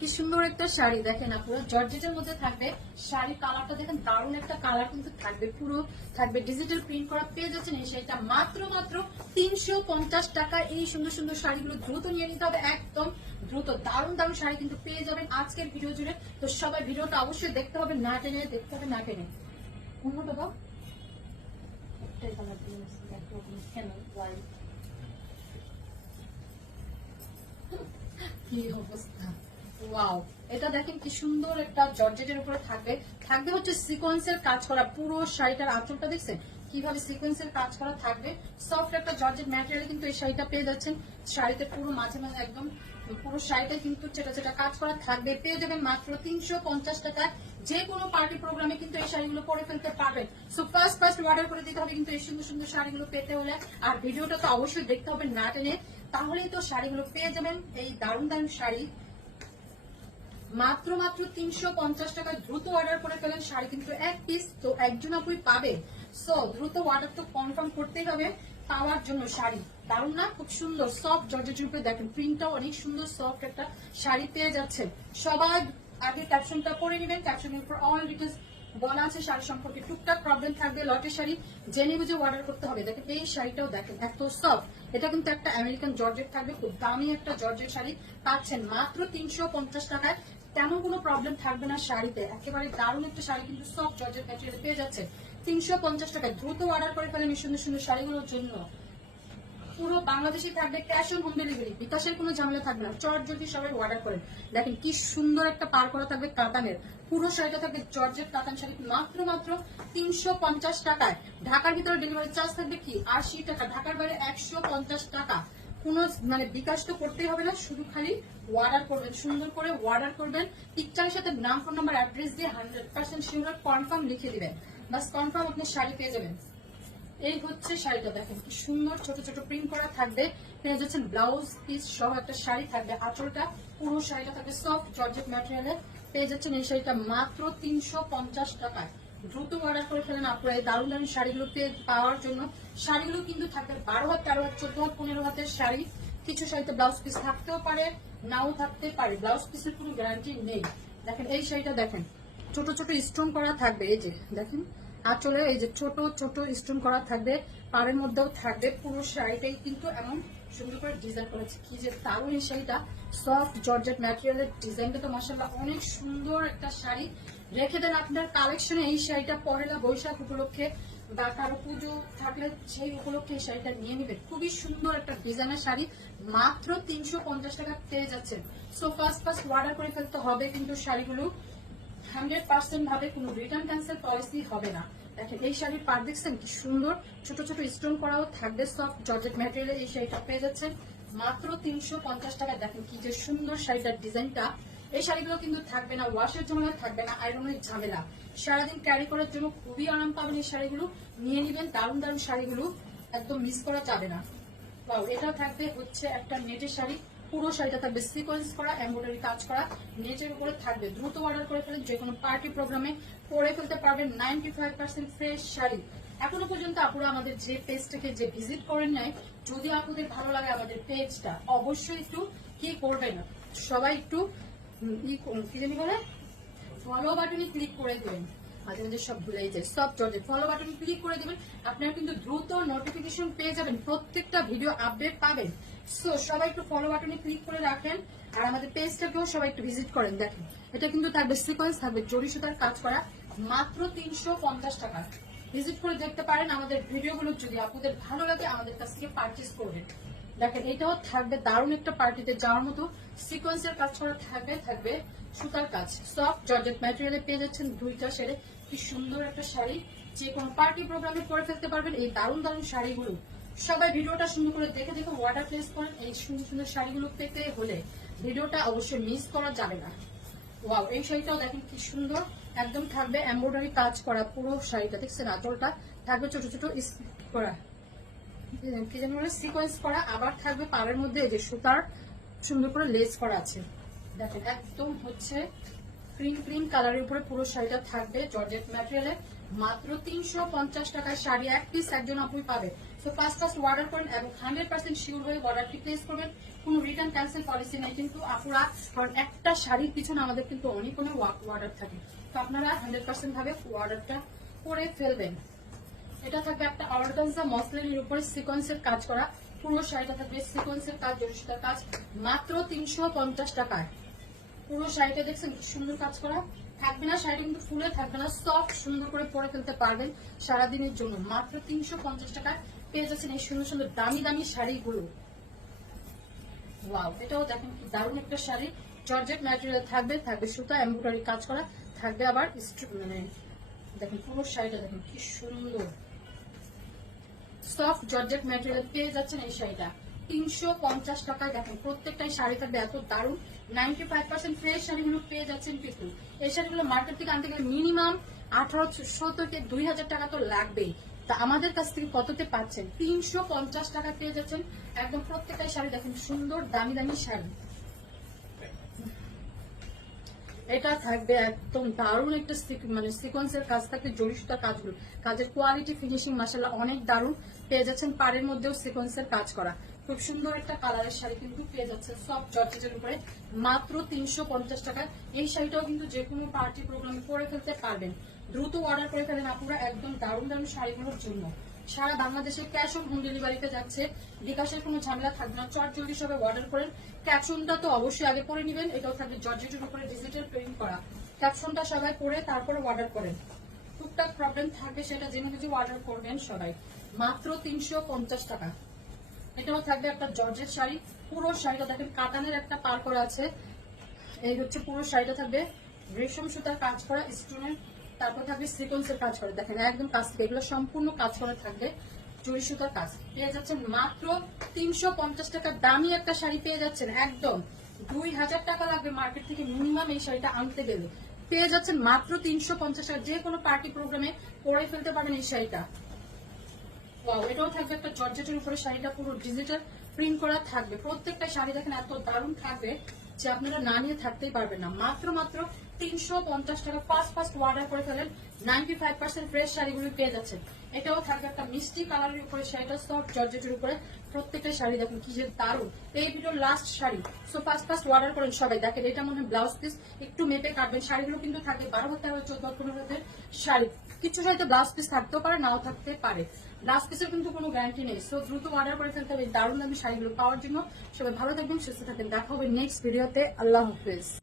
কি সুন্দর একটা শাড়ি, দেখেন পুরো জর্জেটের মধ্যে থাকবে শাড়ি কালারটা দেখেন দারুণ একটা কালার কিন্তু থাকবে, পুরো থাকবে ডিজিটাল প্রিন্ট করা, পেয়ে যাচ্ছেন এই শাড়িটা মাত্র মাত্র তিনশো পঞ্চাশ টাকা। এই সুন্দর সুন্দর শাড়িগুলো দ্রুত নিয়ে নিতে হবে, একদম দ্রুত, দারুণ দারুণ শাড়ি কিন্তু পেয়ে যাবেন আজকের ভিডিও জুড়ে। তো সবাই ভিডিওটা অবশ্যই দেখতে হবে, না টেনে, দেখতে হবে, না টেনে। কি অবস্থা? ওয়াও এটা দেখেন কি সুন্দর একটা জর্জেটের উপরে থাকবে। থাকবে হচ্ছে সিকোয়েন্সের কাজ করা, পুরো শাড়িটার আঁচলটা দেখছেন? কীভাবে সিকোয়েন্সের কাজ করা থাকবে? সফট একটা জর্জেট ম্যাটেরিয়াল কিন্তু এই শাড়িটা পেয়ে যাচ্ছেন। শাড়িতে পুরো মাঝে মাঝে একদম পুরো শাড়িটা কিন্তু কাজ করা থাকবে। পেয়ে যাবেন মাত্র তিনশো পঞ্চাশ টাকায় যে কোনো পার্টি প্রোগ্রামে কিন্তু এই শাড়িগুলো পরে ফেলতে পারবেন। সো ফার্স্ট ফার্স্ট অর্ডার করে দিতে হবে কিন্তু এই সুন্দর সুন্দর শাড়িগুলো পেতে হলে। আর ভিডিওটা তো অবশ্যই দেখতে হবে না টেনে। তাহলেই তো শাড়িগুলো পেয়ে যাবেন। এই দারুণ দারুণ শাড়ি। মাত্র মাত্র তিনশো পঞ্চাশ টাকা দ্রুত অর্ডার করে ফেলেন শাড়ি, কিন্তু এক পিস তো একজন আপুই পাবে। সো দ্রুত অর্ডার তো কনফার্ম করতেই হবে পাওয়ার জন্য শাড়ি। দারুণ না? খুব সুন্দর সফট জর্জের উপরে দেখেন প্রিন্টটাও অনেক সুন্দর সফট একটা শাড়ি পেয়ে যাচ্ছে। সবাই আগে ক্যাপশনটা পরে নেবেন ক্যাপশনের উপর অল ডিটেলস বলা আছে, শাড়ি সম্পর্কে টুকটাক প্রবলেম থাকবে, লটের শাড়ি জেনে বুঝে অর্ডার করতে হবে। দেখেন, এই শাড়িটাও দেখেন, এত সফট এটা কিন্তু একটা আমেরিকান জর্জেট থাকবে, খুব দামি একটা জর্জেট শাড়ি পাচ্ছেন মাত্র তিনশো পঞ্চাশ টাকায়। তেমন কোনো প্রবলেম থাকবে না শাড়িতে। একেবারে দারুণ একটা শাড়ি কিন্তু সব জর্জের ম্যাটেরিয়াল পেয়ে যাচ্ছে। তিনশো পঞ্চাশ টাকায় দ্রুত অর্ডার করে ফেলেন এই সুন্দর সুন্দর শাড়িগুলোর জন্য। পুরো বাংলাদেশে থাকবে ক্যাশ অন হোম ডেলিভারি বিকাশের কোনো ঝামেলা থাকবে না। চট যদি সবাই অর্ডার করেন। দেখেন কি সুন্দর একটা পার করা থাকবে কাতানের। পুরো শাড়িটা থাকবে জর্জেট কাতান শাড়ি। মাত্র মাত্র তিনশো পঞ্চাশ টাকায়। ঢাকার ভিতরে ডেলিভারি চার্জ থাকবে কি? আশি টাকা। ঢাকার বাইরে একশো পঞ্চাশ টাকা। কোনো মানে বিকাশ তো করতেই হবে না, শুধু খালি অর্ডার করবেন সুন্দর করে অর্ডার করবেন। পিকচারের সাথে নাম ফোন নাম্বার অ্যাড্রেস দিয়ে হান্ড্রেড পার্সেন্ট শিওর কনফার্ম লিখে দিবেন। বাস কনফার্ম আপনি শাড়ি পেয়ে যাবেন। এই হচ্ছে শাড়িটা, দেখেন কি সুন্দর ছোট ছোট প্রিন্ট করা থাকবে। পেয়ে যাচ্ছেন ব্লাউজ পিস সহ একটা শাড়ি থাকবে, আঁচলটা পুরো শাড়িটা থাকবে সফট জর্জেট ম্যাটেরিয়ালে পেয়ে যাচ্ছেন এই শাড়িটা মাত্র তিনশো পঞ্চাশ টাকায়। দ্রুত অর্ডার করে ফেলেন আপনারা এই দারুণ দারুণ শাড়িগুলো পেয়ে পাওয়ার জন্য। শাড়িগুলো কিন্তু থাকবে বারো হাত, তেরো হাত, চোদ্দ হাত, পনেরো হাতের শাড়ি। কিছু শাড়িতে ব্লাউজ পিস থাকতেও পারে, নাও থাকতে পারে। ব্লাউজ পিসের কোনো গ্যারান্টি নেই। দেখেন, এই শাড়িটা দেখেন। ছোট ছোট স্টোন করা থাকবে। এই যে, দেখেন। আঁচলে এই যে ছোট ছোট স্টোন করা থাকবে। পাড়ের মধ্যেও থাকবে। পুরো শাড়িটাই কিন্তু এমন সুন্দর করে ডিজাইন করেছে। কি যে দারুণ এই শাড়িটা। সফট জর্জেট ম্যাটেরিয়ালের ডিজাইনটা তো মাসাল্লাহ অনেক সুন্দর একটা শাড়ি। রেখে দেন আপনার কালেকশনে এই শাড়িটা পরেলা বৈশাখ উপলক্ষে। বা কারও পুজো থাকলে সেই উপলক্ষে এই শাড়িটা নিয়ে নেবেন। খুবই সুন্দর একটা ডিজাইনের শাড়ি। মাত্র তিনশো পঞ্চাশ টাকা পেয়ে যাচ্ছেন। সো ফার্স্ট ফার্স্ট অর্ডার করে ফেলতে হবে কিন্তু শাড়িগুলো। হান্ড্রেড পার্সেন্ট ভাবে কোনো রিটার্ন ক্যান্সেল পলিসি হবে না। দেখেন, এই শাড়ির পার দেখছেন কি সুন্দর। ছোট ছোট স্টোন করাও থাকবে সফট জর্জেট ম্যাটেরিয়ালে এই শাড়িটা পেয়ে যাচ্ছেন। মাত্র তিনশো পঞ্চাশ টাকা দেখেন কি যে সুন্দর শাড়িটার ডিজাইনটা এই শাড়িগুলো কিন্তু থাকবে না ওয়াশের ঝামেলা থাকবে না আয়রনের ঝামেলা। সারাদিন ক্যারি করার জন্য খুবই আরাম পাবেন এই শাড়িগুলো। নিয়ে নেবেন, দারুণ দারুণ শাড়িগুলো, একদম মিস করা যাবে না। এটা থাকবে হচ্ছে একটা নেটের শাড়ি। পুরো শাড়িটা থাকবে সিকোয়েন্স করা এমব্রয়ডারি কাজ করা নেটের উপরে থাকবে। দ্রুত অর্ডার করে ফেলেন যে কোনো পার্টি প্রোগ্রামে পরে ফেলতে পারবেন ninety five percent fresh sari. এখনও পর্যন্ত আপুরা আমাদের যে পেজটাকে যে ভিজিট করেন নাই যদি আপনাদের ভালো লাগে আমাদের পেজটা অবশ্যই একটু কি করবেন? সবাই একটু ফলো ক্লিক করে দেবেন। মাঝে মাঝে সব ফলো আপনারা কিন্তু দ্রুত নোটিফিকেশন পেয়ে যাবেন। প্রত্যেকটা ভিডিও আপডেট পাবেন। সো সবাই একটু ফলো বাটনে ক্লিক করে রাখেন। আর আমাদের পেজটাকেও সবাই একটু ভিজিট করেন, দেখেন। এটা কিন্তু থাকবে সিকোয়েন্স থাকবে জরি কাজ করা। মাত্র তিনশো পঞ্চাশ টাকা। ভিজিট করে দেখতে পারেন আমাদের ভিডিওগুলো যদি আপনাদের ভালো লাগে, আমাদের কাছ থেকে পারচেস করবেন। দেখেন, এটাও থাকবে, দারুণ একটা পার্টিতে যাওয়ার মতো সিকোয়েন্সের কাজ করা থাকবে থাকবে সুতার কাজ। সফট জর্জেট ম্যাটেরিয়ালে পেয়ে যাচ্ছেন দুইটা সেরে। কি সুন্দর একটা শাড়ি। যে কোনো পার্টি প্রোগ্রামে পরে ফেলতে পারবেন এই দারুণ দারুণ শাড়িগুলো। সবাই ভিডিওটা সুন্দর করে দেখে দেখে ওয়াটার প্লেস করেন। এই সুন্দর সুন্দর শাড়িগুলো পেতে হলে ভিডিওটা অবশ্যই মিস করা যাবে না। ওয়াও এই শাড়িটাও দেখেন কি সুন্দর। একদম থাকবে এমব্রয়ডারি কাজ করা পুরো শাড়িটা। দেখছেন আঁচলটা? থাকবে ছোট ছোট করা। সিকোয়েন্স করা, আবার থাকবে পাড়ের মধ্যে যে সুতার, সুন্দর করে লেস করা আছে। দেখেন, একদম হচ্ছে ক্রিম ক্রিম কালারের উপরে পুরো শাড়িটা থাকবে জর্জেট ম্যাটেরিয়ালে মাত্র তিনশো পঞ্চাশ টাকায় শাড়ি, এক পিস একজন আপুই পাবে তো ফার্স্ট ফার্স্ট অর্ডার করেন এবং হান্ড্রেড পার্সেন্ট শিওর হয়ে অর্ডারটি প্লেস করবেন। কোনো রিটার্ন ক্যান্সেল পলিসি নেই, কিন্তু আপুরা, কারণ একটা শাড়ির পিছনে আমাদের কিন্তু অনেক কোনো অর্ডার থাকে। তো আপনারা হান্ড্রেড পার্সেন্ট ভাবে অর্ডারটা করে ফেলবেন। এটা থাকবে একটা অর্গানজা মসলিনের উপরে সিকোয়েন্সের কাজ করা। পুরো শাড়িটা থাকবে সিকোয়েন্সের কাজ জড়িতার কাজ। মাত্র তিনশো পঞ্চাশ টাকায়। পুরো শাড়িটা দেখছেন সুন্দর কাজ করা। থাকবে না, শাড়িটা কিন্তু ফুলে থাকবে না সফট সুন্দর করে পরে ফেলতে পারবেন সারাদিনের জন্য। মাত্র তিনশো পঞ্চাশ টাকায় পেয়ে যাচ্ছেন এই সুন্দর সুন্দর দামি দামি শাড়িগুলো। ওয়াও এটাও দেখেন কি দারুণ একটা শাড়ি। জর্জেট ম্যাটেরিয়াল থাকবে থাকবে সুতা এমব্রয়ডারি কাজ করা। থাকবে আবার মানে দেখেন পুরো শাড়িটা দেখেন কি সুন্দর। সফট জর্জেট ম্যাটেরিয়াল পেয়ে যাচ্ছেন এই শাড়িটা। তিনশো পঞ্চাশ টাকায় দেখেন, প্রত্যেকটাই শাড়ি থাকবে এত দারুণ। নাইনটি ফাইভ পার্সেন্ট ফ্রেশ শাড়িগুলো পেয়ে যাচ্ছেন কিন্তু। এই শাড়িগুলো মার্কেট থেকে আনতে গেলে মিনিমাম আঠারোশো থেকে দুই হাজার টাকা তো লাগবেই। তা আমাদের কাছ থেকে কততে পাচ্ছেন? তিনশো পঞ্চাশ টাকা পেয়ে যাচ্ছেন। একদম প্রত্যেকটাই শাড়ি দেখেন, সুন্দর দামি দামি শাড়ি। এটা থাকবে একদম দারুণ একটা মানে সিকোয়েন্সের কাজ থাকবে জড়িসুতার কাজগুলো। কাজের কোয়ালিটি ফিনিশিং মাসাল্লাহ অনেক দারুণ। পেয়ে যাচ্ছেন পাড়ের মধ্যেও সিকোয়েন্সের কাজ করা। খুব সুন্দর একটা কালারের শাড়ি কিন্তু পেয়ে যাচ্ছে সব জর্জেটের উপরে। মাত্র তিনশো পঞ্চাশ টাকা। এই শাড়িটাও কিন্তু যে কোনো পার্টি প্রোগ্রামে পরে ফেলতে পারবেন। দ্রুত অর্ডার করে ফেলেন আপুরা। একদম দারুণ দারুণ শাড়িগুলোর জন্য। সারা বাংলাদেশে ক্যাশ অন হোম ডেলিভারিতে যাচ্ছে। বিকাশের কোনো ঝামেলা থাকবে না। চট জলদি সবাই অর্ডার করেন। ক্যাপশনটা তো অবশ্যই আগে পরে নেবেন। এটাও থাকবে জর্জেটের উপরে ডিজিটাল প্রিন্ট করা। ক্যাপশনটা সবাই পরে তারপরে অর্ডার করেন। টুকটাক প্রবলেম থাকবে সেটা জেনে বুঝে অর্ডার করবেন সবাই। মাত্র তিনশো পঞ্চাশ টাকা। এটাও থাকবে একটা জর্জের শাড়ি। পুরো শাড়িটা দেখেন, কাতানের একটা পার করা আছে। এই হচ্ছে পুরো শাড়িটা থাকবে। রেশম সুতার কাজ করা স্টোনের তারপর থাকবে সিকোয়েন্সের কাজ করা। দেখেন, একদম কাজ থেকে, এগুলো সম্পূর্ণ কাজ করা থাকবে চুরি সুতার কাজ। পেয়ে যাচ্ছেন মাত্র তিনশো পঞ্চাশ টাকা দামি একটা শাড়ি পেয়ে যাচ্ছেন, একদম। দুই হাজার টাকা লাগবে মার্কেট থেকে মিনিমাম এই শাড়িটা আনতে গেলে। পেয়ে যাচ্ছেন মাত্র তিনশো পঞ্চাশ টাকা। যে কোনো পার্টি প্রোগ্রামে পরে ফেলতে পারেন এই শাড়িটা। এটাও থাকবে একটা জর্জেটের উপরে শাড়িটা পুরো ডিজিটাল প্রিন্ট করা থাকবে। প্রত্যেকটা শাড়ি দেখেন এত দারুণ থাকবে। যে আপনারা না নিয়ে থাকতেই পারবেন না। মাত্র মাত্র তিনশো পঞ্চাশ টাকা ফার্স্ট ফার্স্ট অর্ডার করে ফেলেন। নাইনটি ফাইভ পার্সেন্ট ফ্রেশ শাড়িগুলি পেয়ে যাচ্ছেন। এটাও থাকবে একটা মিষ্টি কালারের উপরে শাড়িটা সফট জর্জেটের উপরে। প্রত্যেকটা শাড়ি দেখুন কি যে দারুণ। এই ভিডিওর last sari so first first order করেন সবাই। দেখেন, এটা মনে হয় ব্লাউজ পিস একটু মেপে কাটবেন। শাড়িগুলো কিন্তু থাকে বারো হাজার টাকা চোদ্দ পনেরো হাজার শাড়ি। কিছু শাড়িতে ব্লাউজ পিস থাকতেও পারে, নাও থাকতে পারে। ব্লাউজ পিসের কিন্তু কোনো গ্যারান্টি নেই। সো দ্রুত অর্ডার করে ফেলতে হবে। দারুণ দামি শাড়িগুলো পাওয়ার জন্য সবাই ভালো থাকবেন, সুস্থ থাকবেন। দেখা হবে নেক্সট ভিডিওতে আল্লাহ হাফিজ।